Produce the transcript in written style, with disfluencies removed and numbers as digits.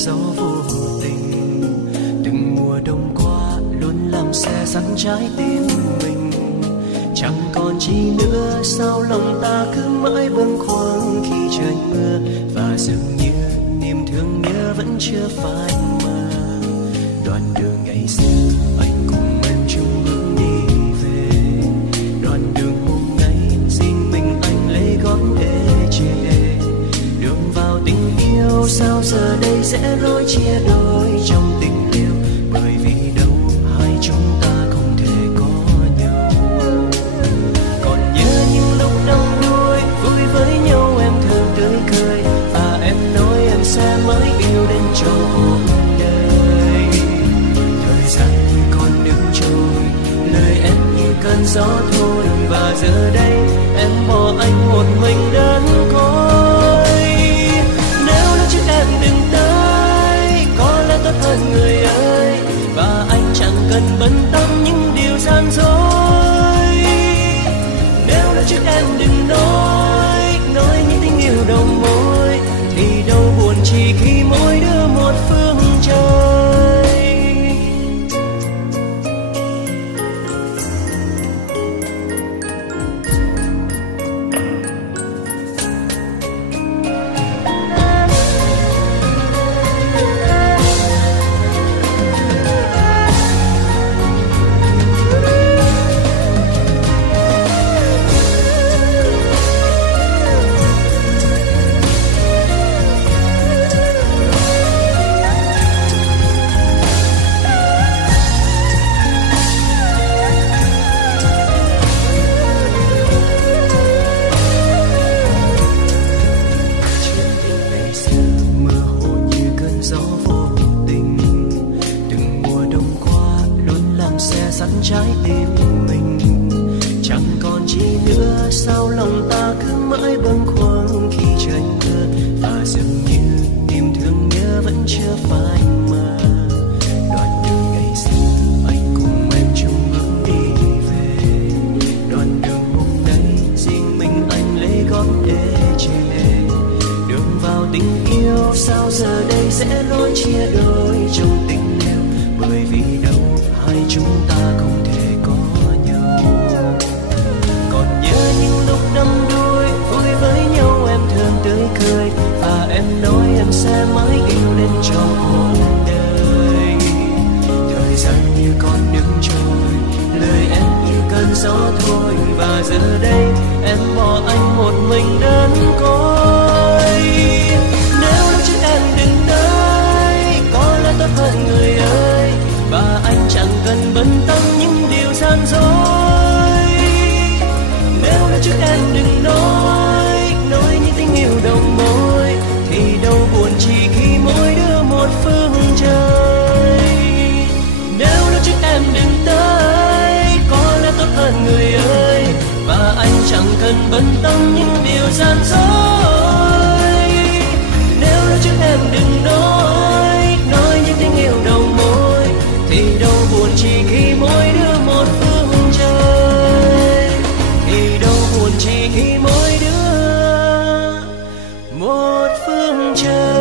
gió vô tình. Từng mùa đông qua luôn làm xe sắn trái tim mình. Chẳng còn chi nữa, sao lòng ta cứ mãi bâng khuâng khi trời mưa. Và dường như niềm thương nhớ vẫn chưa phai mờ. Đoạn đường ngày xưa anh cùng em chung bước đi về. Đoạn đường hôm nay riêng mình anh lấy gót ê chề. Đường vào tình yêu sao giờ đây sẽ lối chia đôi trong tình yêu. Bởi vì đâu hai chúng ta không thể có nhau. Còn nhớ những lúc đông đuôi vui với nhau em thường tươi cười. Và em nói em sẽ mãi yêu đến cho cuộc đời. Thời gian như con nước trôi, lời em như cơn gió thôi. Và giờ đây em bỏ anh một mình đơn côi. Nếu lúc trước em đừng tới, có lẽ tốt hơn người ơi. Và anh chẳng cần bận tâm những điều gian dối. Nếu lúc trước em đừng nói những tình yêu đầu môi. Thì đâu buồn chỉ khi mỗi đứa một phương trời. Trái tim mình chẳng còn chi nữa, sao lòng ta cứ mãi bâng khuâng khi trời mưa. Và dường như niềm thương nhớ vẫn chưa phai mờ. Đoạn đường ngày xưa anh cùng em chung bước đi về. Đoạn đường hôm nay riêng mình anh lấy gót ê chề. Đường vào tình yêu sao giờ đây sẽ lối chia đôi trong tình yêu. Bởi vì đâu hai chúng ta không thể có nhau. Còn nhớ những lúc đắm đuôi vui với nhau em thường tươi cười. Và em nói em sẽ mãi yêu đến cho cuộc đời. Thời gian như con nước trôi, lời em như cơn gió thôi. Và giờ đây em bỏ anh một mình đơn côi. Nếu lúc trước em đừng tới, có lẽ tốt hơn người ơi. Và anh chẳng cần bận tâm những điều gian dối. Nếu lúc trước em đừng nói những tình yêu đầu môi. Thì đâu buồn chỉ khi mỗi đứa một phương trời. Nếu lúc trước em đừng tới, có lẽ tốt hơn người ơi. Và anh chẳng cần bận tâm những điều gian dối. Nếu lúc trước em đừng nói những tình yêu đầu môi. Thì đâu buồn chỉ khi mỗi đứa một phương trời. Thì đâu buồn chỉ khi mỗi đứa một phương trời.